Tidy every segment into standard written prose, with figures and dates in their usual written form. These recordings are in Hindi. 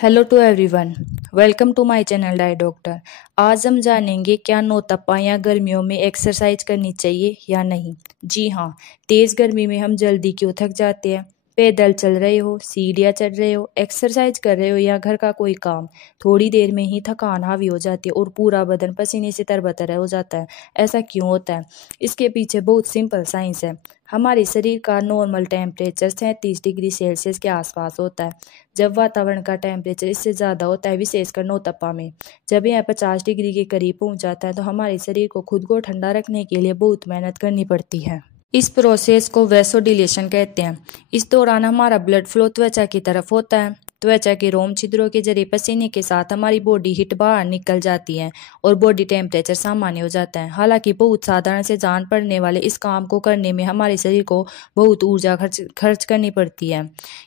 Hello to everyone, welcome to my channel diet doctor. आज हम जानेंगे क्या नौतपा या गर्मियों में एक्सरसाइज करनी चाहिए या नहीं। जी हाँ, तेज़ गर्मी में हम जल्दी क्यों थक जाते हैं। पैदल चल रहे हो, सीढ़ियाँ चढ़ रहे हो, एक्सरसाइज कर रहे हो या घर का कोई काम, थोड़ी देर में ही थकान हावी हो जाती है और पूरा बदन पसीने से तरबतर हो जाता है। ऐसा क्यों होता है? इसके पीछे बहुत सिंपल साइंस है। हमारे शरीर का नॉर्मल टेम्परेचर 37 डिग्री सेल्सियस के आसपास होता है। जब वातावरण का टेम्परेचर इससे ज़्यादा होता है, विशेषकर नौतपा में, जब यह 50 डिग्री के करीब पहुंच जाता है, तो हमारे शरीर को खुद को ठंडा रखने के लिए बहुत मेहनत करनी पड़ती है। इस प्रोसेस को वैसोडिलेशन कहते हैं। इस दौरान हमारा ब्लड फ्लो त्वचा की तरफ होता है। त्वचा के रोम छिद्रों के जरिए पसीने के साथ हमारी बॉडी हीट बाहर निकल जाती है और बॉडी टेम्परेचर सामान्य हो जाता है। हालांकि बहुत साधारण से जान पड़ने वाले इस काम को करने में हमारे शरीर को बहुत ऊर्जा खर्च करनी पड़ती है।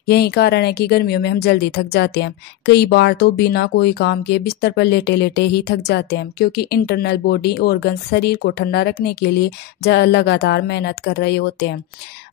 यही कारण है कि गर्मियों में हम जल्दी थक जाते हैं। कई बार तो बिना कोई काम के बिस्तर पर लेटे लेटे ही थक जाते हैं, क्योंकि इंटरनल बॉडी ऑर्गन्स शरीर को ठंडा रखने के लिए लगातार मेहनत कर रहे होते हैं।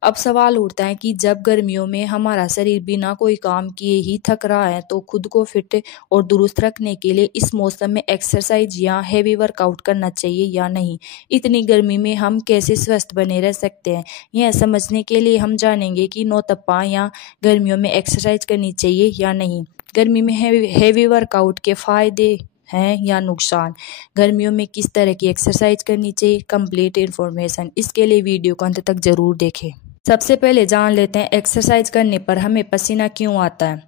अब सवाल उठता है कि जब गर्मियों में हमारा शरीर बिना कोई काम किए ही थक रहा है, तो खुद को फिट और दुरुस्त रखने के लिए इस मौसम में एक्सरसाइज या हेवी वर्कआउट करना चाहिए या नहीं। इतनी गर्मी में हम कैसे स्वस्थ बने रह सकते हैं, यह समझने के लिए हम जानेंगे कि नौतपा या गर्मियों में एक्सरसाइज करनी चाहिए या नहीं। गर्मी में हेवी वर्कआउट के फायदे हैं या नुकसान, गर्मियों में किस तरह की एक्सरसाइज करनी चाहिए, कंप्लीट इन्फॉर्मेशन इसके लिए वीडियो को अंत तक जरूर देखें। सबसे पहले जान लेते हैं एक्सरसाइज करने पर हमें पसीना क्यों आता है।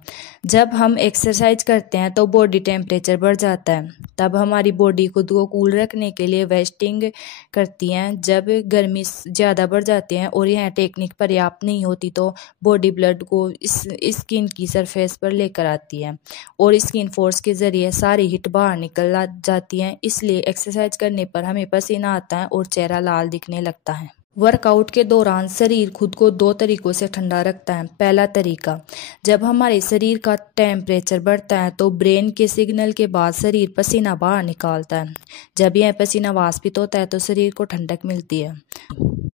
जब हम एक्सरसाइज करते हैं तो बॉडी टेम्परेचर बढ़ जाता है। तब हमारी बॉडी खुद को कूल रखने के लिए वेस्टिंग करती है। जब गर्मी ज़्यादा बढ़ जाती है और यह टेक्निक पर्याप्त नहीं होती, तो बॉडी ब्लड को इस स्किन की सरफेस पर लेकर आती है और स्किन फोर्स के ज़रिए सारी हीट बाहर निकल जाती है। इसलिए एक्सरसाइज करने पर हमें पसीना आता है और चेहरा लाल दिखने लगता है। वर्कआउट के दौरान शरीर खुद को दो तरीकों से ठंडा रखता है। पहला तरीका, जब हमारे शरीर का टेम्परेचर बढ़ता है तो ब्रेन के सिग्नल के बाद शरीर पसीना बाहर निकालता है। जब यह पसीना वाष्पित होता है तो शरीर को ठंडक मिलती है।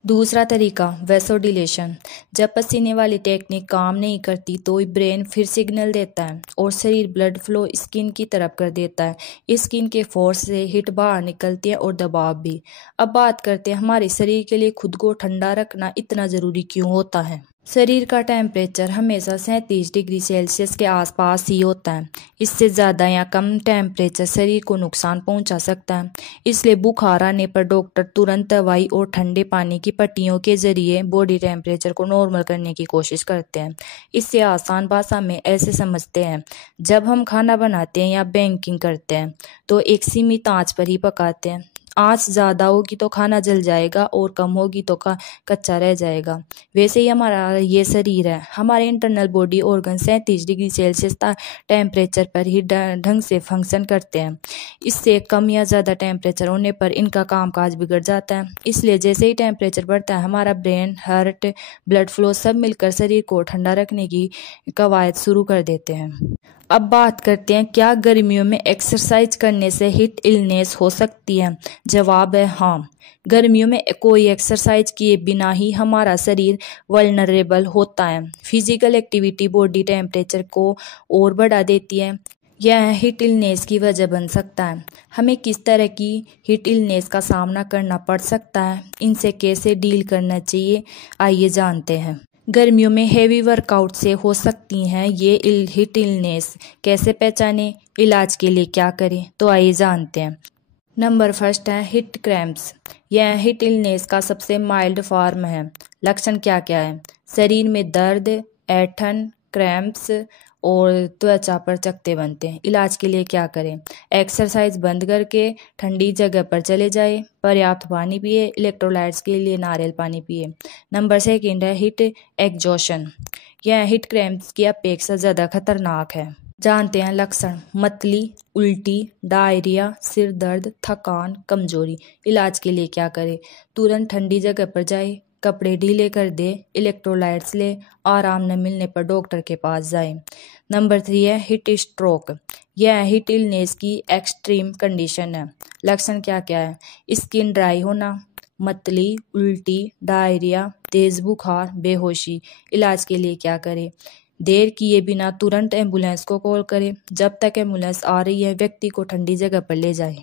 दूसरा तरीका, वैसोडिलेशन। जब पसीने वाली टेक्निक काम नहीं करती तो ब्रेन फिर सिग्नल देता है और शरीर ब्लड फ्लो स्किन की तरफ कर देता है। स्किन के फोर्स से हीट बाहर निकलती है और दबाव भी। अब बात करते हैं हमारे शरीर के लिए खुद को ठंडा रखना इतना ज़रूरी क्यों होता है। शरीर का टेम्परेचर हमेशा 37 डिग्री सेल्सियस के आसपास ही होता है। इससे ज़्यादा या कम टेम्परेचर शरीर को नुकसान पहुंचा सकता है। इसलिए बुखार आने पर डॉक्टर तुरंत दवाई और ठंडे पानी की पट्टियों के जरिए बॉडी टेम्परेचर को नॉर्मल करने की कोशिश करते हैं। इससे आसान भाषा में ऐसे समझते हैं, जब हम खाना बनाते हैं या बेकिंग करते हैं तो एक सीमित आंच पर ही पकाते हैं। आंच ज़्यादा होगी तो खाना जल जाएगा और कम होगी तो कच्चा रह जाएगा। वैसे ही हमारा ये शरीर है, हमारे internal body organ 37 degree Celsius temperature पर ही ढंग से फंक्शन करते हैं। इससे कम या ज़्यादा टेम्परेचर होने पर इनका कामकाज बिगड़ जाता है। इसलिए जैसे ही टेम्परेचर बढ़ता है, हमारा ब्रेन, हार्ट, ब्लड फ्लो सब मिलकर शरीर को ठंडा रखने की कवायद शुरू कर देते हैं। अब बात करते हैं, क्या गर्मियों में एक्सरसाइज करने से हीट इलनेस हो सकती है। जवाब है हाँ। गर्मियों में कोई एक्सरसाइज किए बिना ही हमारा शरीर वल्नरेबल होता है। फिजिकल एक्टिविटी बॉडी टेम्परेचर को और बढ़ा देती है। यह हीट इलनेस की वजह बन सकता है। हमें किस तरह की हीट इलनेस का सामना करना पड़ सकता है, इनसे कैसे डील करना चाहिए, आइए जानते हैं। गर्मियों में हेवी वर्कआउट से हो सकती हैं ये हीट इलनेस। कैसे पहचानें, इलाज के लिए क्या करें, तो आइए जानते हैं। नंबर फर्स्ट है हीट क्रैम्प्स। यह हीट इलनेस का सबसे माइल्ड फॉर्म है। लक्षण क्या क्या है? शरीर में दर्द, ऐंठन, क्रैम्प्स और त्वचा पर चकत्ते बनते हैं। इलाज के लिए क्या करें? एक्सरसाइज बंद करके ठंडी जगह पर चले जाए, पर्याप्त पानी पिए, इलेक्ट्रोलाइट्स के लिए नारियल पानी पिए। नंबर सेकंड है हीट एग्जॉशन। यह हीट क्रैम्प्स की अपेक्षा ज़्यादा खतरनाक है। जानते हैं लक्षण: मतली, उल्टी, डायरिया, सिर दर्द, थकान, कमजोरी। इलाज के लिए क्या करें? तुरंत ठंडी जगह पर जाए, कपड़े ढीले कर दे, इलेक्ट्रोलाइट्स ले, आराम न मिलने पर डॉक्टर के पास जाए। नंबर 3 है हीट स्ट्रोक। यह हीट इलनेस की एक्सट्रीम कंडीशन है। लक्षण क्या क्या है? स्किन ड्राई होना, मतली, उल्टी, डायरिया, तेज बुखार, बेहोशी। इलाज के लिए क्या करें? देर किए बिना तुरंत एम्बुलेंस को कॉल करें। जब तक एम्बुलेंस आ रही है व्यक्ति को ठंडी जगह पर ले जाएं।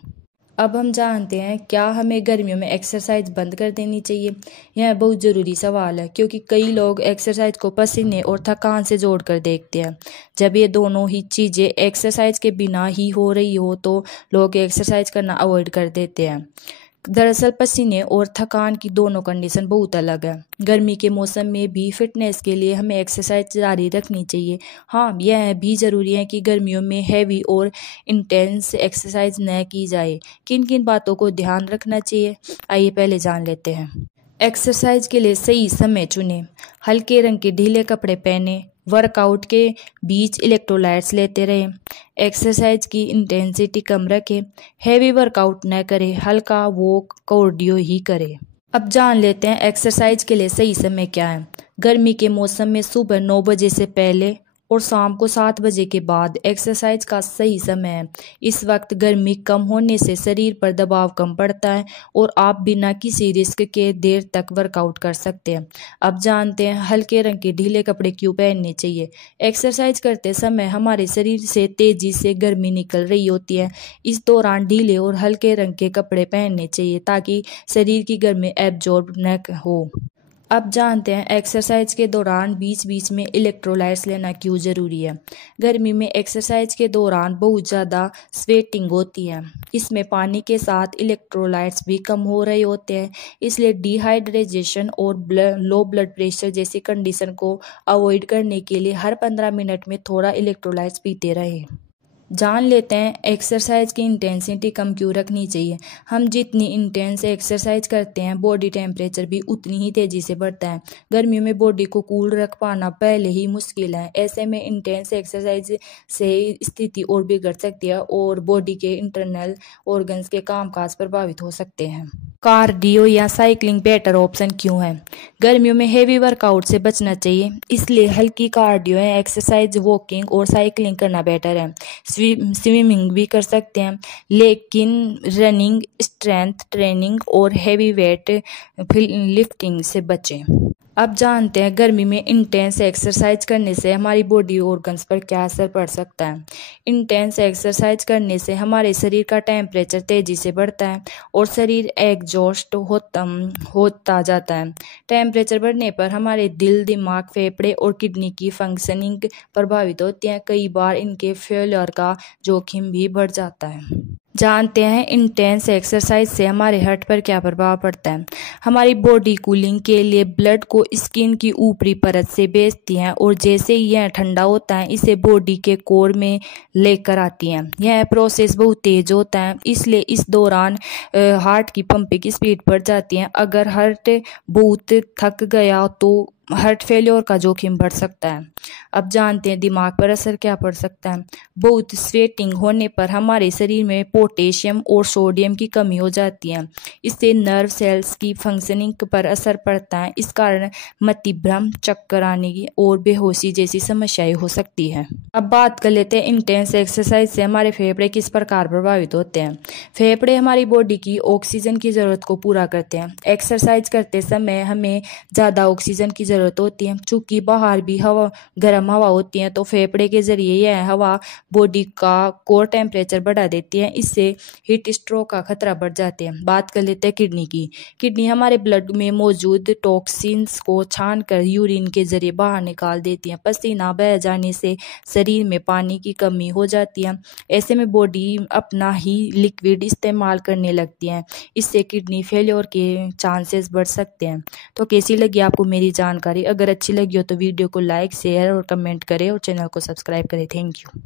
अब हम जानते हैं क्या हमें गर्मियों में एक्सरसाइज बंद कर देनी चाहिए। यह बहुत ज़रूरी सवाल है क्योंकि कई लोग एक्सरसाइज को पसीने और थकान से जोड़कर देखते हैं। जब ये दोनों ही चीज़ें एक्सरसाइज के बिना ही हो रही हो तो लोग एक्सरसाइज करना अवॉइड कर देते हैं। दरअसल पसीने और थकान की दोनों कंडीशन बहुत अलग है। गर्मी के मौसम में भी फिटनेस के लिए हमें एक्सरसाइज जारी रखनी चाहिए। हाँ, यह भी ज़रूरी है कि गर्मियों में हैवी और इंटेंस एक्सरसाइज न की जाए। किन किन बातों को ध्यान रखना चाहिए, आइए पहले जान लेते हैं। एक्सरसाइज के लिए सही समय चुनें। हल्के रंग के ढीले कपड़े पहने। वर्कआउट के बीच इलेक्ट्रोलाइट्स लेते रहें। एक्सरसाइज की इंटेंसिटी कम रखें। हैवी वर्कआउट न करें, हल्का वॉक कार्डियो ही करें। अब जान लेते हैं एक्सरसाइज के लिए सही समय क्या है। गर्मी के मौसम में सुबह 9 बजे से पहले और शाम को 7 बजे के बाद एक्सरसाइज का सही समय है। इस वक्त गर्मी कम होने से शरीर पर दबाव कम पड़ता है और आप बिना किसी रिस्क के देर तक वर्कआउट कर सकते हैं। अब जानते हैं हल्के रंग के ढीले कपड़े क्यों पहनने चाहिए। एक्सरसाइज करते समय हमारे शरीर से तेजी से गर्मी निकल रही होती है। इस दौरान ढीले और हल्के रंग के कपड़े पहनने चाहिए ताकि शरीर की गर्मी एब्जॉर्ब न हो। अब जानते हैं एक्सरसाइज के दौरान बीच बीच में इलेक्ट्रोलाइट्स लेना क्यों ज़रूरी है। गर्मी में एक्सरसाइज के दौरान बहुत ज़्यादा स्वेटिंग होती है। इसमें पानी के साथ इलेक्ट्रोलाइट्स भी कम हो रहे होते हैं, इसलिए डिहाइड्रेशन और लो ब्लड प्रेशर जैसी कंडीशन को अवॉइड करने के लिए हर 15 मिनट में थोड़ा इलेक्ट्रोलाइट्स पीते रहें। जान लेते हैं एक्सरसाइज की इंटेंसिटी कम क्यों रखनी चाहिए। हम जितनी इंटेंस एक्सरसाइज करते हैं बॉडी टेम्परेचर भी उतनी ही तेज़ी से बढ़ता है। गर्मियों में बॉडी को कूल रख पाना पहले ही मुश्किल है। ऐसे में इंटेंस एक्सरसाइज से स्थिति और बिगड़ सकती है और बॉडी के इंटरनल ऑर्गन्स के कामकाज प्रभावित हो सकते हैं। कार्डियो या साइकिलिंग बेटर ऑप्शन क्यों है। गर्मियों में हेवी वर्कआउट से बचना चाहिए, इसलिए हल्की कार्डियो या एक्सरसाइज वॉकिंग और साइकिलिंग करना बेटर है। स्विमिंग भी कर सकते हैं, लेकिन रनिंग, स्ट्रेंथ ट्रेनिंग और हेवी वेट लिफ्टिंग से बचें। अब जानते हैं गर्मी में इंटेंस एक्सरसाइज करने से हमारी बॉडी ऑर्गन्स पर क्या असर पड़ सकता है। इंटेंस एक्सरसाइज करने से हमारे शरीर का टेम्परेचर तेज़ी से बढ़ता है और शरीर एग्जॉस्ट होता जाता है। टेम्परेचर बढ़ने पर हमारे दिल, दिमाग, फेफड़े और किडनी की फंक्शनिंग प्रभावित होती है। कई बार इनके फेलियर का जोखिम भी बढ़ जाता है। जानते हैं इंटेंस एक्सरसाइज से हमारे हार्ट पर क्या प्रभाव पड़ता है। हमारी बॉडी कूलिंग के लिए ब्लड को स्किन की ऊपरी परत से भेजती है और जैसे ही यह ठंडा होता है इसे बॉडी के कोर में लेकर आती है। यह प्रोसेस बहुत तेज होता है, इसलिए इस दौरान हार्ट की पंपिंग स्पीड बढ़ जाती है। अगर हार्ट बहुत थक गया तो हार्ट फेलियर का जोखिम बढ़ सकता है। अब जानते हैं दिमाग पर असर क्या पड़ सकता है। बहुत स्वेटिंग होने पर हमारे शरीर में पोटेशियम और सोडियम की कमी हो जाती है। इससे नर्व सेल्स की फंक्शनिंग पर असर पड़ता है। इस कारण मतिभ्रम, चक्कर आने की और बेहोशी जैसी समस्याएं हो सकती है। अब बात कर लेते हैं इंटेंस एक्सरसाइज से हमारे फेफड़े किस प्रकार प्रभावित होते हैं। फेफड़े हमारी बॉडी की ऑक्सीजन की ज़रूरत को पूरा करते हैं। एक्सरसाइज करते समय हमें ज़्यादा ऑक्सीजन की ज़रूरत होती है। चूँकि बाहर भी गर्म हवा होती है तो फेफड़े के जरिए यह हवा बॉडी का कोर टेम्परेचर बढ़ा देती है। इससे हीट स्ट्रोक का खतरा बढ़ जाते हैं। बात कर लेते हैं किडनी की। किडनी हमारे ब्लड में मौजूद टॉक्सिन्स को छानकर यूरिन के जरिए बाहर निकाल देती है। पसीना बह जाने से शरीर में पानी की कमी हो जाती है। ऐसे में बॉडी अपना ही लिक्विड इस्तेमाल करने लगती है। इससे किडनी फेलियर के चांसेस बढ़ सकते हैं। तो कैसी लगी आपको मेरी जानकारी? अगर अच्छी लगी हो तो वीडियो को लाइक, शेयर और कमेंट करें और चैनल को सब्सक्राइब करें। Thank you.